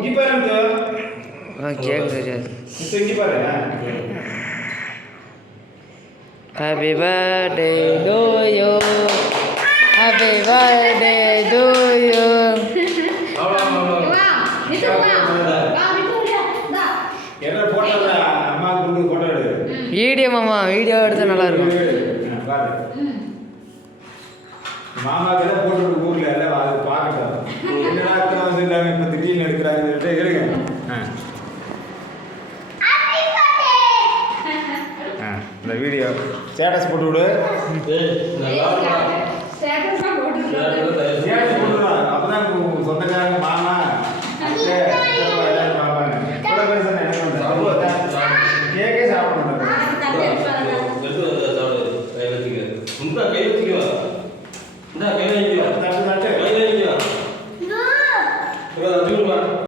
இங்கே பாருங்க. கேட்க தெரியாது. இங்கே பாருங்க. Happy birthday to you. Happy birthday to you. என்ன போட்டோ அம்மா குடுக்கு போட்டோ எடு. வீடியோ மாமா வீடியோ எடுத்தா நல்லா இருக்கும். மாமா கிட்ட போட்டு ஊர்ல எல்லாம் அது பார்க்கட்டும். என்னடா அத்தனை வந்து இல்லாம இப்ப திடீர்னு எடுக்கிறாங்கன்னு சொல்லிட்டு எடுங்க. இந்த வீடியோ ஸ்டேட்டஸ் போட்டு விடு. ஸ்டேட்டஸ் போட்டு